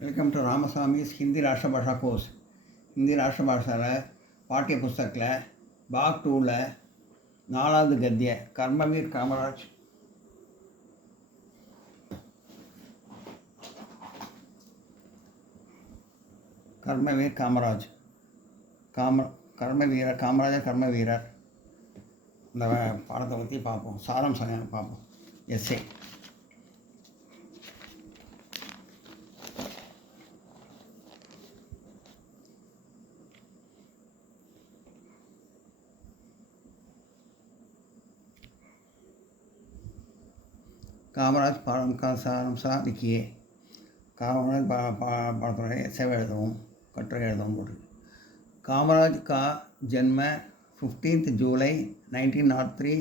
Welcome to Ramasamy's Hindi Rashtra Bhasha course. Hindi Rashtra பாஷாவில் பாட்டிய புஸ்தகத்தில் பாக் 2ல் 4வது கத்திய கர்மவீர் காமராஜ் கர்மவீரர் இந்த பாடத்தை பற்றி பார்ப்போம். சாராம்சம் பார்ப்போம். எஸ்ஏ कामराज पारम का सारांशा लिखिए. कामराज पाठों ऐसे எழுதவும் கட்டுரை எழுதவும் போட்டு. कामराज का जन्म 15 जुलाई 1903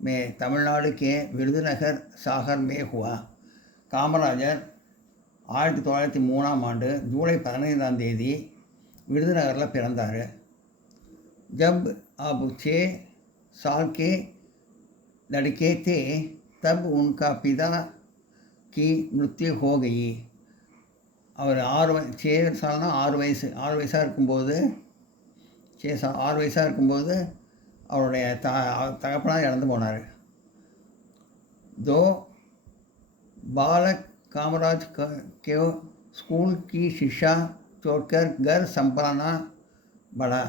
में तमिलनाडु के विरुदुनगर सागर में हुआ. காமராஜர் 1903 ஆண்டு ஜூலை 15 தேதி விருதுநகரில் பிறந்தார். जब अब 6 साल के लड़के थे तब उनका पिता की मृत्यु हो गई. அவர் 6 सालना 6 வயசாக இருக்கும்போது 6 வயசாக இருக்கும்போது அவருடைய தகப்பனார் இறந்து போனார். दो बालक कामराज के स्कूल की शिक्षा छोड़कर घर संभालना पड़ा.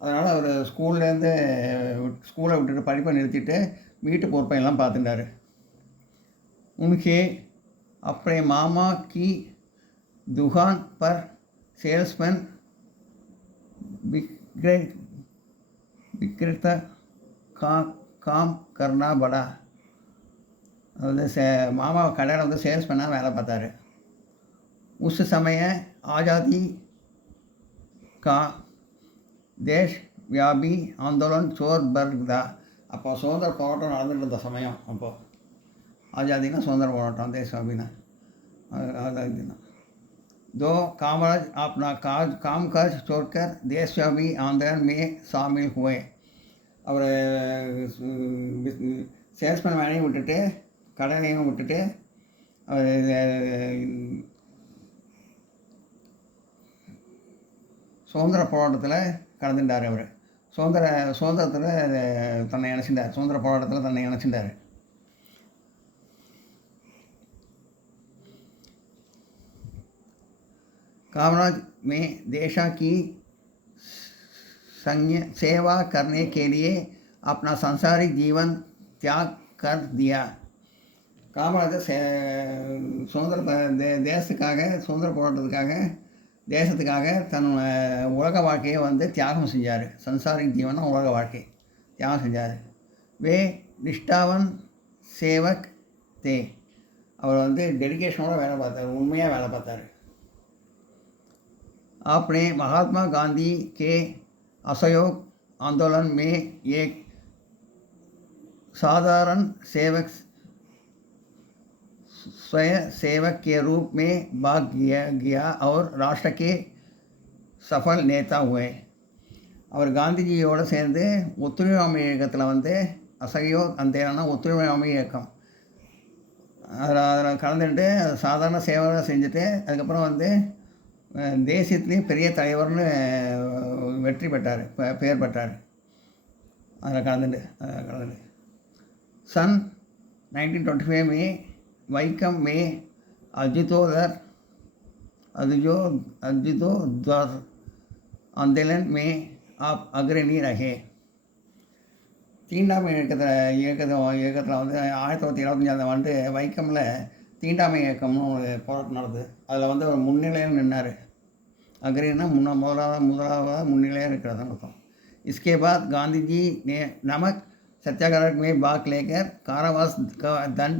அதனால் அவர் ஸ்கூலை விட்டுட்டு படிப்பை நிறுத்திட்டு வீட்டு பொறுப்பையெல்லாம் பார்த்துட்டார். उनके अपने मामा की दुकान पर सेल्समैन विक्रेता का काम करना पड़ा. மாமா கடையில் வந்து சேல்ஸ்மேனாக வேலை பார்த்தாரு. उस समय आज़ादी का देश व्यापी आंदोलन जोर भर था. அப்போ சுதந்திர போராட்டம் நடந்துட்டு இருந்த சமயம். அப்போது आज़ादीना சுதந்திர போராட்டம், தேசவியாபினா आज़ादीना. दो कामराज अपना कामकाज छोड़कर देशव्यापी आंदोलन में शामिल हुए. அவர் சேல்ஸ்மேன் வேலையும் விட்டுட்டு கடையையும் விட்டுட்டு அவர் சுதந்திர போராட்டத்தில் கலந்துட்டார். அவர் சுதந்திரத்தில் தன்னை இணைச்சிட்டார். சுதந்திர போராட்டத்தில் தன்னை இணைச்சிட்டார். कामराज में देशा की सेवा करने के लिए अपना सांसारिक जीवन त्याग कर दिया. காமராஜர் தேசத்துக்காக சுதந்திர போராட்டத்துக்காக தேசத்துக்காக தன் உலக வாழ்க்கையை வந்து தியாகம் செஞ்சார். சன்சாரிக் ஜீவனா உலக வாழ்க்கை தியாகம் செஞ்சார். வே நிஷ்டாவன் சேவக் தே. அவர் வந்து டெடிகேஷனோட வேலை பார்த்தார், உண்மையாக வேலை பார்த்தார். आपने महात्मा गांधी के असहयोग आंदोलन में एक साधारण स्वयं सेवक के रूप में भाग गया और राष्ट्र के सफल नेता हुए. அவர் காந்திஜியோடு சேர்ந்து ஒத்துழையாமை இயக்கத்தில் வந்து அசகயோக் அந்த ஒத்துழையாமை இயக்கம் அதில் கலந்துட்டு சாதாரண சேவை செஞ்சுட்டு அதுக்கப்புறம் வந்து தேசியத்துலேயும் பெரிய தலைவர்னு வெற்றி பெற்றார், பெயர் பெற்றார். அதில் கலந்துட்டு सन 1925 में वैकम में अजितोदर आंदोलन में आप अग्रणी रहे. தீண்டாமை இயக்கத்தில் வந்து 1925 ஆண்டு வைக்கமில் தீண்டாமை இயக்கம்னு ஒரு போராட்டம் நடந்தது. அதில் வந்து அவர் முன்னிலையில் நின்னார். அக்ரீனா முதலாவதாக முன்னிலையாக இருக்கிறது அர்த்தம். इसके बाद गांधी जी ने नमक सत्याग्रह में भाग लेकर कारावास का दंड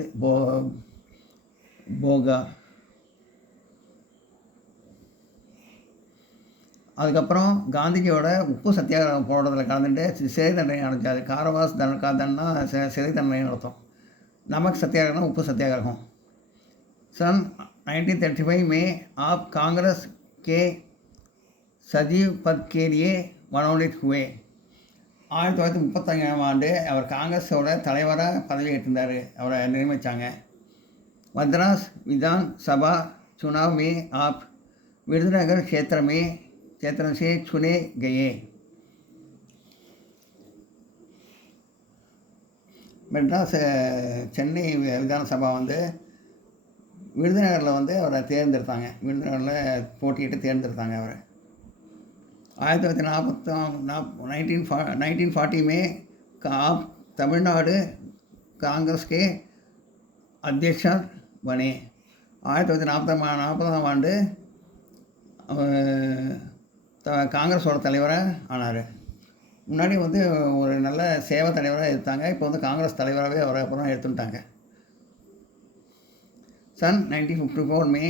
भोगा. அதுக்கப்புறம் காந்திஜியோட உப்பு சத்தியாகிரக போராட்டத்தில் கலந்துட்டு சிறை தண்டனை அடைஞ்சார். காரவாஸ் தண்டனா சிறை தண்டனை நடத்தும். நமக் சத்தியாகிரகம் உப்பு சத்தியாகிரகம். सन 1935 में आप कांग्रेस के सचिव पद के लिए मनोनीत हुए. 1935 ஆண்டு அவர் காங்கிரஸோட தலைவராக பதவி ஏற்றிருந்தார். அவரை நியமித்தாங்க. मद्रास विधानसभा चुनाव में आप विरुधनगर क्षेत्र से चुने गए। மெட்ராஸ் சென்னை விதானசபா வந்து விருதுநகரில் வந்து அவரை தேர்ந்தெடுத்தாங்க. விருதுநகரில் போட்டியிட்டு தேர்ந்தெடுத்தாங்க அவரை. 1940 में आप तमिलनाडु कांग्रेस के अध्यक्ष बने. 1940 ஆண்டு காங்கிரஸோட தலைவராக ஆனார். முன்னாடி வந்து ஒரு நல்ல சேவை தலைவராக எடுத்தாங்க. இப்போ வந்து காங்கிரஸ் தலைவராகவே அவரை அப்புறம் எடுத்துட்டாங்க. सन 1954 में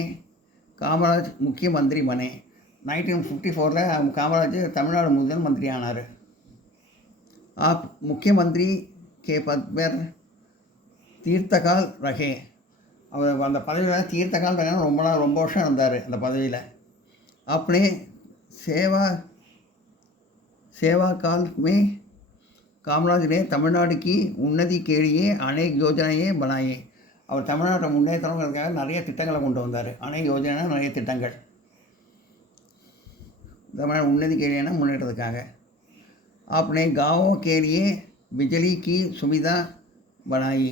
कामराज मुख्यमंत्री बने. 1954 कामराज तमिलनाडु முதல் मंत्री ஆனார். आप मुख्यमंत्री के पद पर तीर्थकाल रहे. அவர் அந்த பதவியில் தீர்த்தகால் ரொம்ப வருஷம் இருந்தார் அந்த பதவியில். अपने सेवा काल में कामराज ने तमिलनाडु की उन्नति के लिए अनेक योजनाएं बनाई. அவர் தமிழ்நாட்டை முன்னேற்றணுங்கிறதுக்காக நிறைய திட்டங்களை கொண்டு வந்தார். அநேக யோஜனை, நிறைய திட்டங்கள் தமிழ்நாடு உன்னதி கேலியான முன்னேற்றத்துக்காக. अपने गाँवों के लिए बिजली की सुविधा बनाई.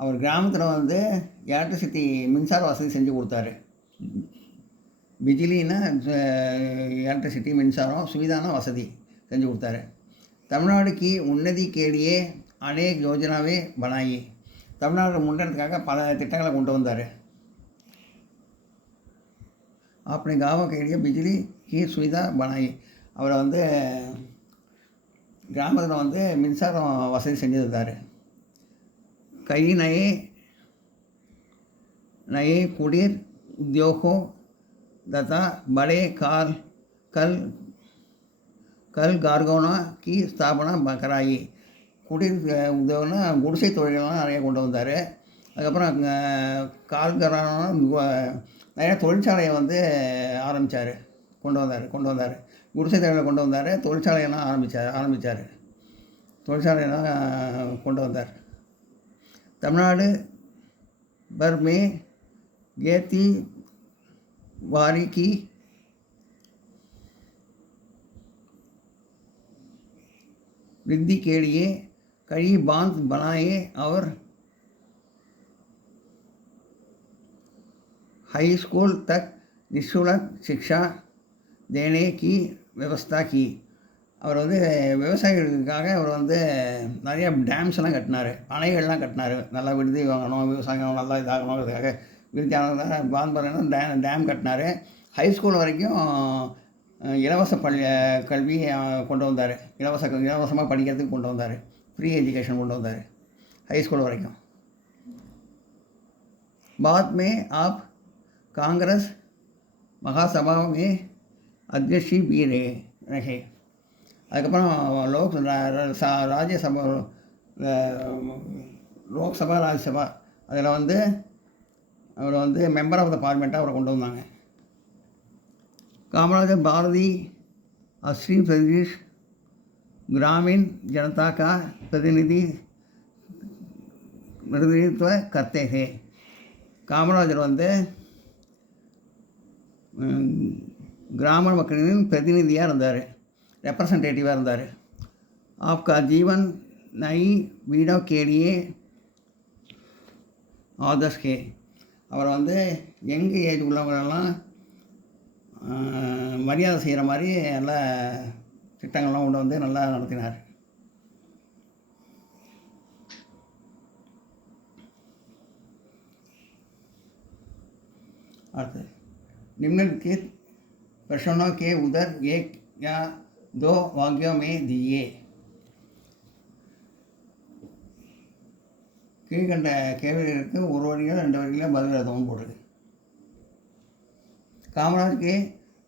அவர் கிராமத்தில் வந்து எலக்ட்ரிசிட்டி மின்சார வசதி செஞ்சு கொடுத்தாரு. பிஜிலின்னா எலக்ட்ரிசிட்டி மின்சாரம், சுவிதான வசதி செஞ்சு கொடுத்தாரு. தமிழ்நாடு கி உன்னதி கேலியே அநேக் யோஜனாவே பனாயி. தமிழ்நாடு முன்னேற்றத்துக்காக பல திட்டங்களை கொண்டு வந்தார். அப்படி गाँव के लिए बिजली की सुविधा बनाई. அவரை வந்து கிராமத்தில் வந்து மின்சாரம் வசதி செஞ்சு தந்தார். कई नए कुटीर उद्योगों तथा बड़े कल कारखानों की स्थापना कराई. குடிர் உத்தியோகம்னா குடிசை தொழில்கள்லாம் நிறைய கொண்டு வந்தார். அதுக்கப்புறம் கால்கரான நிறைய தொழிற்சாலையை வந்து கொண்டு வந்தார். குடிசை தொழிலை கொண்டு வந்தார். தொழிற்சாலையெல்லாம் ஆரம்பித்தார். தொழிற்சாலையெல்லாம் கொண்டு வந்தார். तमिलनाडु भर में खेती बाड़ी की वृद्धि के लिए कई बांध बनाए और हाई स्कूल तक निःशुल्क शिक्षा देने की व्यवस्था की. அவர் வந்து விவசாயிகளுக்காக அவர் வந்து நிறைய டேம்ஸ்லாம் கட்டினார், அணைகள்லாம் கட்டினார். நல்லா விருதி வாங்கணும், விவசாயம் நல்லா இதாகணுங்கிறதுக்காக விருத்தியானதாக பான்பரணும் டேம் கட்டினார். ஹைஸ்கூல் வரைக்கும் இலவச கல்வி கொண்டு வந்தார். இலவசமாக படிக்கிறதுக்கு கொண்டு வந்தார். ஃப்ரீ எஜுகேஷன் கொண்டு வந்தார் ஹைஸ்கூல் வரைக்கும். बाद में आप कांग्रेस महासभा में अध्यक्ष भी रहे. அதுக்கப்புறம் ராஜ்யசபா, லோக்சபா, ராஜ்யசபா அதில் வந்து அவர் வந்து மெம்பர் ஆஃப் த பார்லிமெண்ட்டாக அவரை கொண்டு வந்தாங்க. कामराज भारतीय असली प्रदेश ग्रामीण जनता का प्रतिनिधित्व करते थे. காமராஜர் வந்து கிராம மக்களின் பிரதிநிதியாக இருந்தார், ரெப்ரசன்டேட்டிவாக இருந்தார். आपका जीवन नई पीढ़ी के लिए आदर्श है. அவர் வந்து யங் ஏஜ் உள்ளவங்களெல்லாம் மரியாதை செய்கிற மாதிரி நல்ல திட்டங்கள்லாம் கொண்டு வந்து நல்லா நடத்தினார். அடுத்து निम्नलिखित प्रश्नों के उत्तर एक या दो वाक्यों में दिए. கீழ்கண்ட கேள்விகளுக்கு ஒரு வரியில் 2 வரியில் பதில் எழுதவும் போடுறது. कामराज के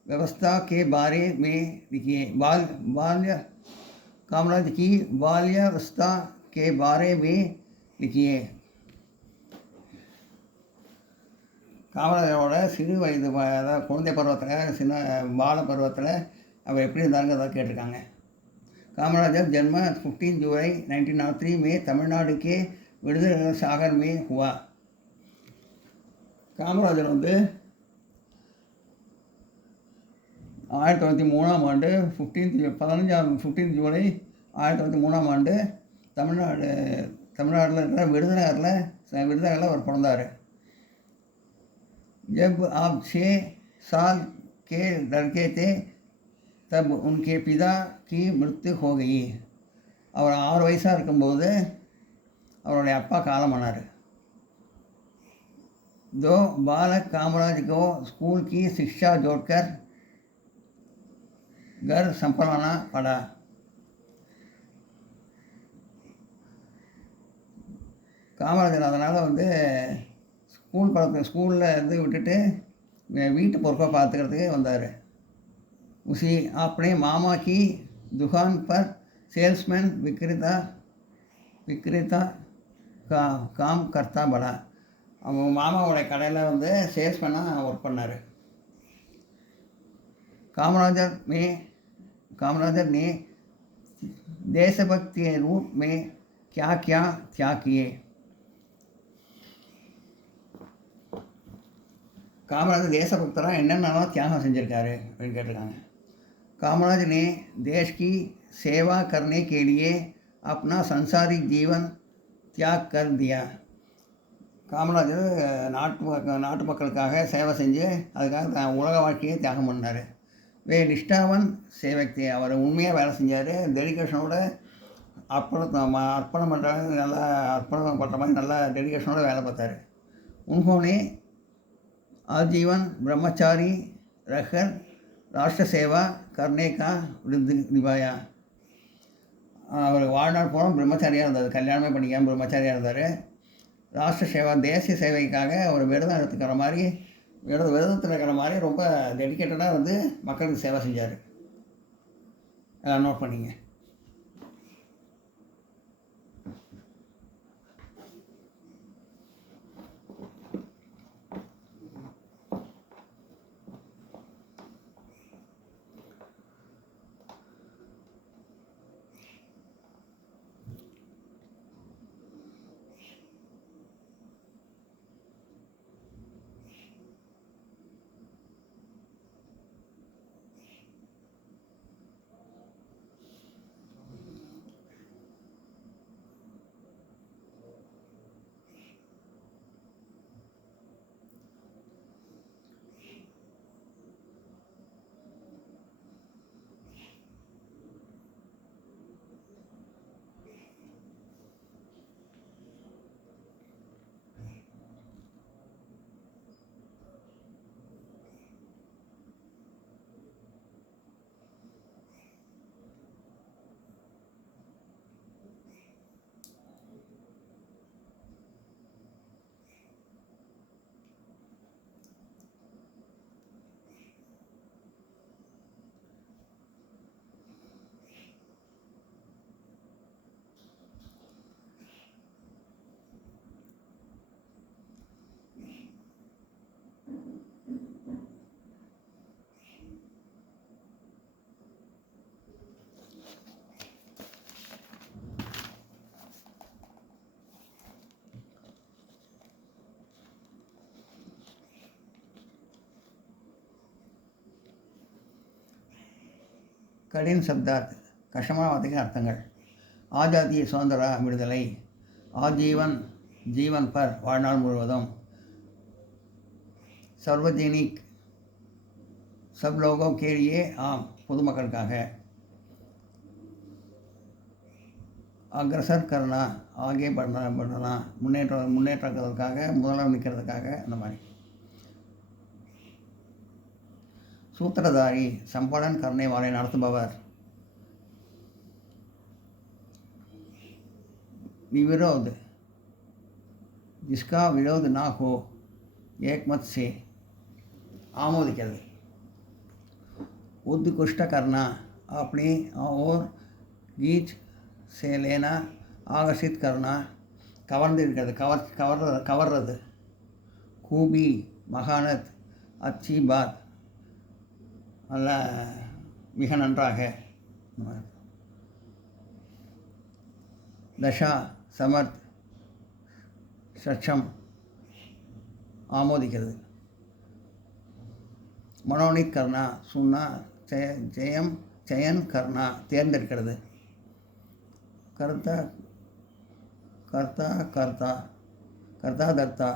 व्यवस्था के बारे में लिखिए. कामराज की बाल्यावस्था के बारे में लिखिए. காமராஜரோட சிறு வயது, அதாவது குழந்தை பருவத்தில், சின்ன பால பருவத்தில் அவர் எப்படி இருந்தாருங்கிறத கேட்டிருக்காங்க. காமராஜர் जन्म 15 जुलाई 1903 में तमिलनाडु के विरुधुनगर सागर में हुआ. காமராஜர் வந்து 1903 15 ஜூலை 1903 தமிழ்நாட்டில் இருக்கிற விருதுநகரில் அவர் பிறந்தார். जब आप 6 साल के लड़के थे तब उनके पिता की मृत्यु हो गई. அவர் 6 வயசாக இருக்கும்போது அவருடைய அப்பா காலமானார். दो बालक कामराज को स्कूल की शिक्षा जोड़कर घर संभालना पड़ा. காமராஜர் அதனால் வந்து ஸ்கூலில் இருந்து விட்டுட்டு வீட்டு பொறுப்பை பார்த்துக்கிறதுக்கு வந்தார். उसी अपने मामा की दुकान पर सेल्समैन विक्रेता का काम करता बड़ा. அவங்க மாமாவோடைய கடையில் வந்து சேல்ஸ்மேனாக ஒர்க் பண்ணார். कामराजर ने देशभक्ति के रूप में क्या क्या त्याग किए. காமராஜர் தேசபக்தராக என்னென்னலாம் தியாகம் செஞ்சுருக்காரு அப்படின்னு கேட்டிருக்காங்க. कामराज ने देश की सेवा करने के लिए अपना संसारिक जीवन त्याग कर दिया. காமராஜர் நாட்டு மக்களுக்காக சேவை செஞ்சு அதுக்காக உலக வாழ்க்கையை தியாகம் பண்ணார். நிஷ்டாவன் சேவக்தி, அவர் உண்மையாக வேலை செஞ்சார். டெடிகேஷனோட அர்ப்பணம் பண்ணுற நல்லா அர்ப்பணம் பண்ணுற மாதிரி நல்லா டெடிகேஷனோட வேலை பார்த்தார். उन्होंने आजीवन ब्रह्मचारी रहकर राष्ट्र सेवा करने का विरुद्ध निभाया. அவர் வாழ்நாள் போனால் பிரம்மச்சாரியாக இருந்தார், கல்யாணமே பண்ணிக்காமல் பிரம்மச்சாரியாக இருந்தார். ராஷ்டிர சேவா தேசிய சேவைக்காக ஒரு விரதத்தில் இருக்கிற மாதிரி ரொம்ப டெடிக்கேட்டடாக வந்து மக்களுக்கு சேவை செஞ்சார். எல்லாம் நோட் பண்ணிங்க. கடின சப்தார்த், கஷ்டமான வார்த்தைக்கு அர்த்தங்கள். ஆஜாதி சுதந்திர விடுதலை, ஆஜீவன் ஜீவன் பர் வாழ்நாள் முழுவதும், சர்வஜனிக் சப் லோகோ கே லியே ஆம் பொதுமக்களுக்காக, அக்ரசர் கர்னா ஆகே பண்ணனா முன்னேற்றத்துக்காக முதல்ல நிற்கிறதுக்காக அந்த மாதிரி. सूत्रधारी संपादन करने वाले நடத்துபவர். विरोध जिसका विरोध ना हो एकमत से आमोदिக்கிறது. उद्घुष्ट करना अपनी और गीच से लेना, आकर्षित करना கவர்ந்திருக்கிறது, கவர்றது. खूबी महानत अच्छी बात நல்ல மிக நன்றாக. தஷா சமர்த் சட்சம் ஆமோதிக்கிறது. மனோனித் கர்ணா சுன்னா ஜெயம் ஜெயன் கர்ணா தேர்ந்தெடுக்கிறது. கர்த்தா கர்த்தா கர்த்தா கர்த்தா தர்த்தா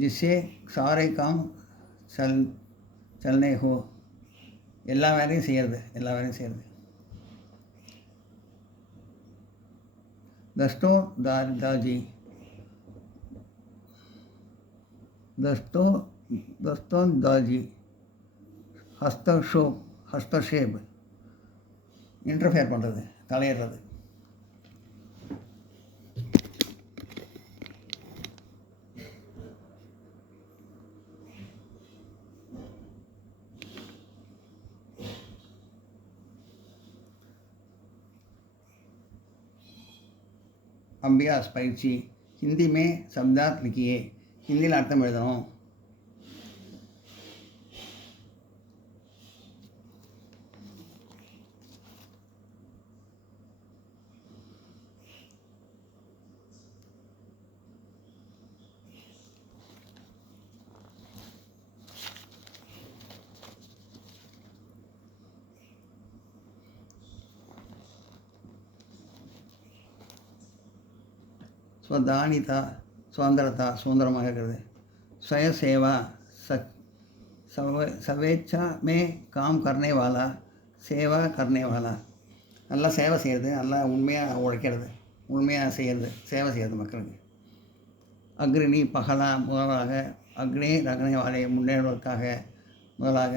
ஜிஸ்ஸே சாரே காம் சல்னே ஹோ எல்லா வேலையும் செய்கிறது. தஸ்தோந்தாஜி தஸ்தோந்தாஜி ஹஸ்தஷேப் இன்டர்ஃபியர் பண்ணுறது, தலையிடுறது. अभ्यास परीक्षी हिंदी में शब्दार्थ लिखिए. हिंदी अर्थम எழுதணும். स्वदानिता स्वतंत्रता सुंदरமாக இருக்கிறது. स्वयं सेवा स्वेच्छा में काम करने वाला சேவா करने वाला நல்லா சேவை செய்கிறது, நல்லா உண்மையாக உழைக்கிறது, உண்மையாக செய்கிறது, சேவை செய்கிறது மக்களுக்கு. அக்ரிணி பகலா முதலாக அக்னி ரகனை வாழை முன்னேறுவதற்காக முதலாக.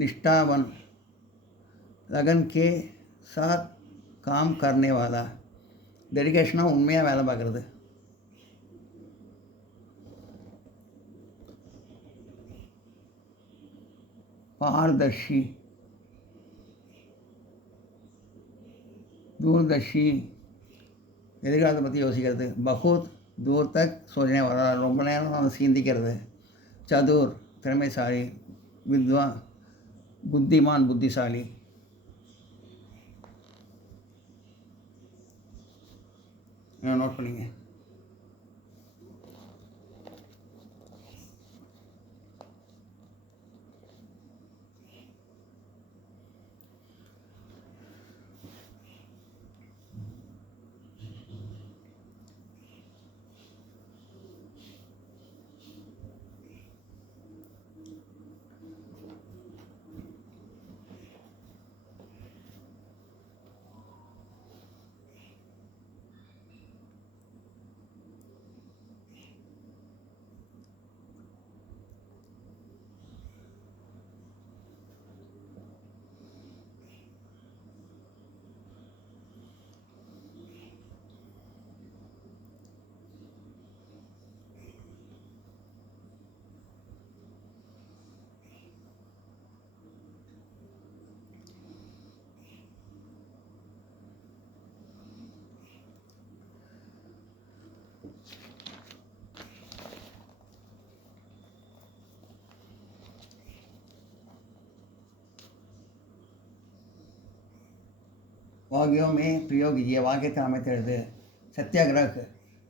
निष्ठावन लगन के साथ काम करने वाला டெடிகேஷனாக உண்மையாக வேலை பார்க்குறது. पारदर्शी दूरदर्शी எதிர்காலத்தை பற்றி யோசிக்கிறது. बहुत दूर तक सोचने वाला ரொம்ப நேரம் சிந்திக்கிறது. சதுர் திறமைசாலி. வித்வான் புத்திமான் புத்திசாலி. நோட் பண்ணிங்க. वाक्यों में प्रयोग कीजिए. वाक्यத்தை அமைத்தெழுது. सत्याग्रह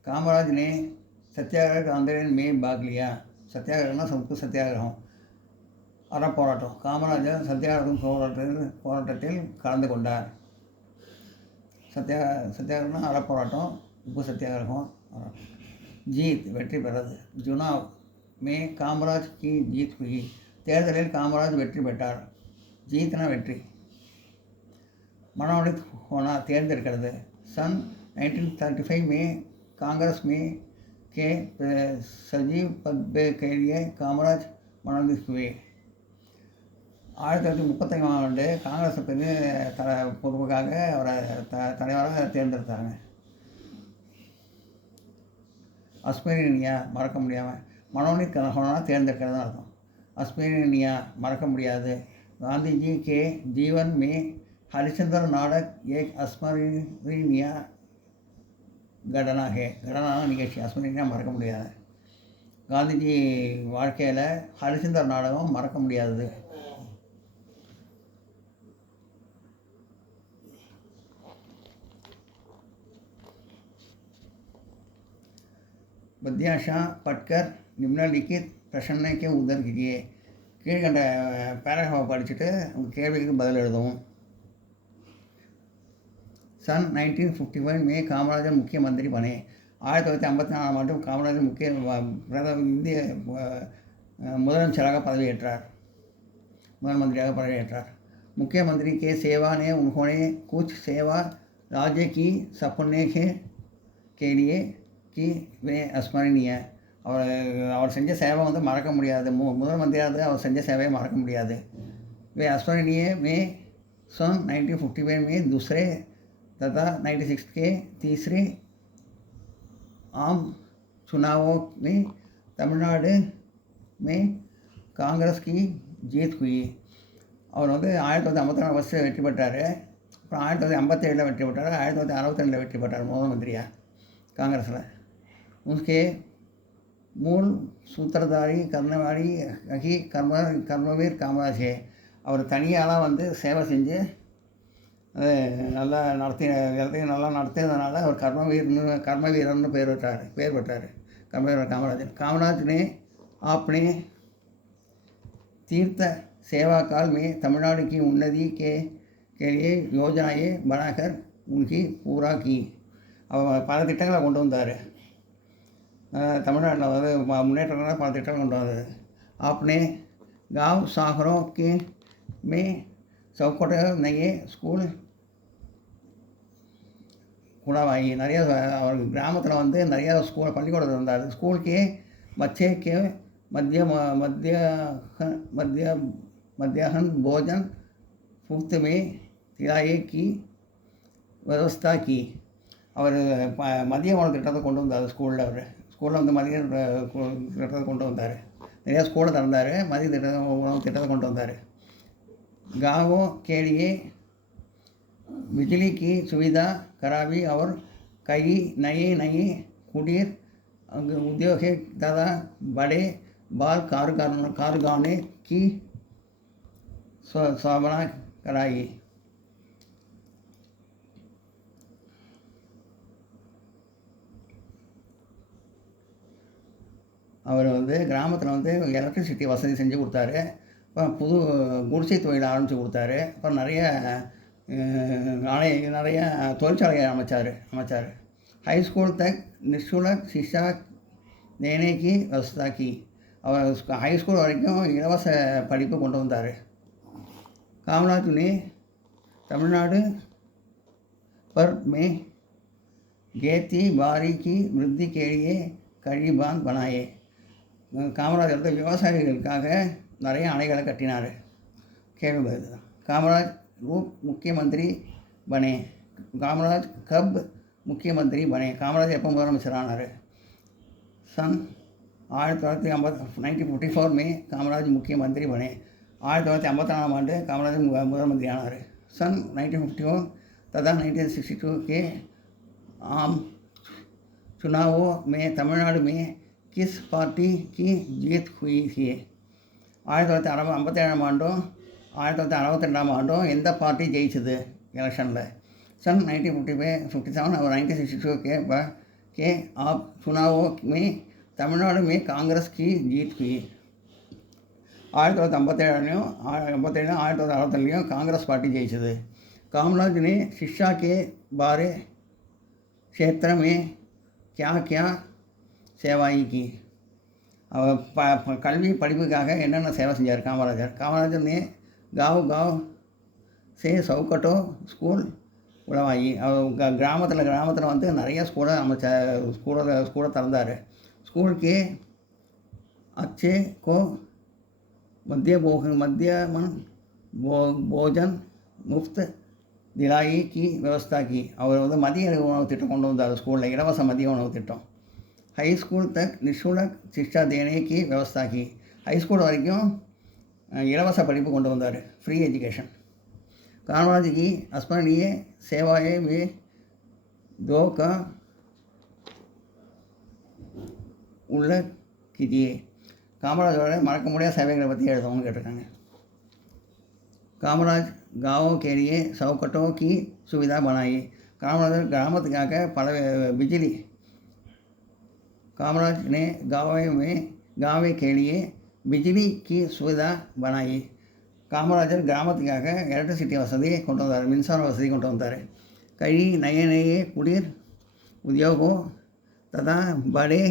कामराज ने सत्याग्रह आंदोलन में भाग लिया. सत्याग्रहना सबको सत्याग्रह அறப்போராட்டம். காமராஜர் சத்தியாகிரகம் போராட்டத்தில் கலந்து கொண்டார். சத்தியாகிரகம்னா அறப்போராட்டம், உப்பு சத்தியாகிரகம். ஜீத் வெற்றி பெறது. चुनाव में कामराज की जीत हुई. தேர்தலில் காமராஜ் வெற்றி பெற்றார். ஜீத்னா வெற்றி. मनोनीत होना தேர்ந்தெடுக்கிறது. सन 1935 में कांग्रेस में के सचिव पद के लिए कामराज मनोनीत हुए. 1935 ஆண்டு காங்கிரஸ் பொறுப்புக்காக அவரை தலைவராக தேர்ந்தெடுத்தாங்க. அஸ்மிரினியா மறக்க முடியாமல். मनोनीत होना தேர்ந்தெடுக்கிறதுன்னு அர்த்தம். அஸ்மிரினியா மறக்க முடியாது. गांधी जी के जीवन में हरिश्चंद्र नाटक एक अस्मरणीय घटना है. घटना निகழ்ச்சி. अस्मरणीय மறக்க முடியாது. காந்திஜி வாழ்க்கையில் ஹரிச்சந்தர் நாடகம் மறக்க முடியாதது. बद्याशाह पटकर निम्नलिखित प्रश्न के उत्तर कीजिए கீழ்கண்ட பேராகிராஃபை படிச்சுட்டு உங்கள் கேள்விக்கு பதில் எழுதவும். सन 1955 में कामराजर मुख्यमंत्री बने. 1954 ஆண்டு காமராஜர் இந்திய முதலமைச்சராக பதவியேற்றார். प्रधानमंत्रियाக பதவியேற்றார். मुख्यमंत्री के सेवा ने उन्होंने कुछ सेवा राज्य की सपने के लिए कि वे अस्मरणीय. அவர் செஞ்ச சேவை வந்து மறக்க முடியாது. முதல் மந்திரியாக அவர் செஞ்ச சேவையை மறக்க முடியாது. वे अस्मरणीय में सन 1955 में दूसरे तथा 96 के तीसरे आम चुनावों में तमिलनाडु में कांग्रेस की जीत हुई. அவர் வந்து 1954 வருஷம் வெற்றி பெற்றார். அப்புறம் 1957 வெற்றி பெற்றார். 1962 வெற்றி பெற்றார் முதல் மந்திரியாக காங்கிரஸில். उसके मूल सूत्रधारी करनेवाली अही कर्मवीर कामराज है. அவர் தனியாலாம் வந்து சேவை செஞ்சு நல்லா எல்லாத்தையும் நல்லா நடத்தியதுனால அவர் கர்மவீரர்னு பேர் பெற்றார் கர்மவீரர் காமராஜர். कामराज ने अपने तीर्थ सेवा काल में तमिलनाडु की उन्नति के लिए योजनाएं बनाकर उनकी पूरा की. அவர் பல திட்டங்களை கொண்டு வந்தார். தமிழ்நாட்டில் வந்து முன்னேற்றங்களாக பல திட்டங்கள் கொண்டு வந்தது. आपने गांव शहरों के में चौखट नए स्कूल खुलवाई. நிறைய அவர் கிராமத்தில் வந்து நிறையா பள்ளிக்கூடத்தில் இருந்தார். स्कूल के बच्चे के मध्याह्न भोजन मुफ्त में खिलाने की व्यवस्था की. அவர் மதிய உணவு திட்டத்தை கொண்டு வந்தார். ஸ்கூலில் வந்து மதிய திட்டத்தை கொண்டு வந்தார். நிறையா ஸ்கூலை திறந்தார். மதிய உணவு திட்டத்தை கொண்டு வந்தார். गाँवों के लिए बिजली की सुविधा करावी और कई नए कुटीर उद्योग तथा बड़े बाल कारखाने की स्थापना कराई. அவர் வந்து கிராமத்தில் வந்து எலக்ட்ரிசிட்டி வசதி செஞ்சு கொடுத்தாரு. அப்புறம் புது குடிசை தொழில் ஆரம்பித்து கொடுத்தாரு. அப்புறம் நிறைய தொழிற்சாலையை அமைச்சார். हाई स्कूल तक निःशुल्क शिक्षा देने की व्यवस्था की. அவர் ஹை ஸ்கூல் வரைக்கும் இலவச படிப்பு கொண்டு வந்தார். कामराज ने तमिलनाडु पर में खेती बाड़ी की वृद्धि के लिए कड़ी बांध बनाए. காமராஜ் வந்து விவசாயிகளுக்காக நிறைய அணைகளை கட்டினார். கேள்வி பதில் தான். காமராஜ் रूप मुख्यमंत्री बने. कामराज कब मुख्यमंत्री बने. காமராஜ் எப்போ முதலமைச்சரானார். सन 1954 में कामराज मुख्यमंत्री बने. 1954 ஆண்டு காமராஜ் முதலமந்திரி ஆனார். सन 1954 तथा 1962 के आम चुनावों में तमिलनाडु में किस पार्टी की जीत हुई थी. 1957 ஆண்டும் 1962 ஆண்டும் எந்த பார்ட்டி ஜெயிச்சது எலெக்ஷனில். सन 1957 और 1962 के आप चुनावों में तमिलनाडु में कांग्रेस की जीत हुई. 1957 1962 कांग्रेस पार्टी जयिச்சது. कामराज ने शिक्षा के बारे क्षेत्र में क्या क्या सेवाएं की. கல்வி படிப்புக்காக என்னென்ன சேவை செஞ்சார் காமராஜர் ने गाँव से சவுக்கட்டோ ஸ்கூல் உளவாயி. கிராமத்தில் வந்து நிறைய ஸ்கூலை திறந்தார். स्कूल के अच्छे को भोजन मुफ्त दिलाई की व्यवस्था की. அவர் வந்து மதிய உணவு திட்டம் கொண்டு வந்தார். ஸ்கூலில் இலவச மதிய உணவு திட்டம். हाई स्कूल तक निःशुल्क शिक्षा देने की व्यवस्था की. हाई स्कूल வரைக்கும் இலவச படிப்பு கொண்டு வந்தார். Free education. कामराज की अस्मरणीय सेवाएं में दो का उल्लेख कीजिए. காமராஜோட மறக்க முடியாத சேவைகளை பற்றி எழுதவும்னு கேட்டிருக்காங்க. காமராஜ் गाँवों के लिए चौखटों की सुविधा बनाई. காமராஜர் கிராமத்துக்காக பல பிஜிலி कामराज ने गाँव के लिए बिजली की सुविधा बनाई. காமராஜர் கிராமத்துக்காக எலக்ட்ரிசிட்டி வசதி கொண்டு வந்தார், மின்சார வசதி கொண்டு வந்தார். कई नए नए कुटीर उद्योगों तथा बड़े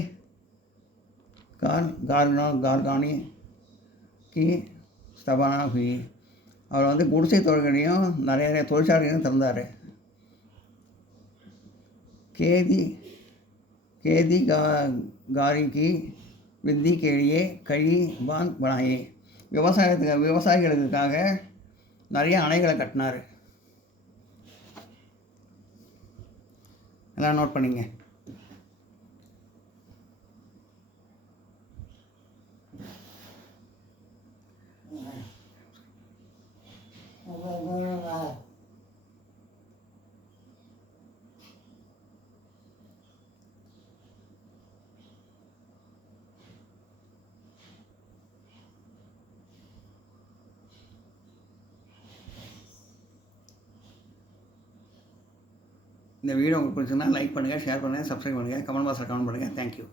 कारखाने की स्थापना हुई. அவர் வந்து குடிசை தொழில்களையும் நிறைய தொழிற்சாலைகளையும் திறந்தார். खेती गारी की वृद्धि के लिए कई बांध बनाए. விவசாயிகளுக்காக நிறைய அணைகளை கட்டினார். எல்லாம் நோட் பண்ணிங்க. இந்த வீடியோ உங்களுக்கு பிடிச்சிருந்தா லைக் பண்ணுங்கள், ஷேர் பண்ணுங்கள், சப்ஸ்கிரைப் பண்ணுங்கள், கமெண்ட் பாக்ஸில் கமெண்ட் பண்ணுங்கள். தேங்க்யூ.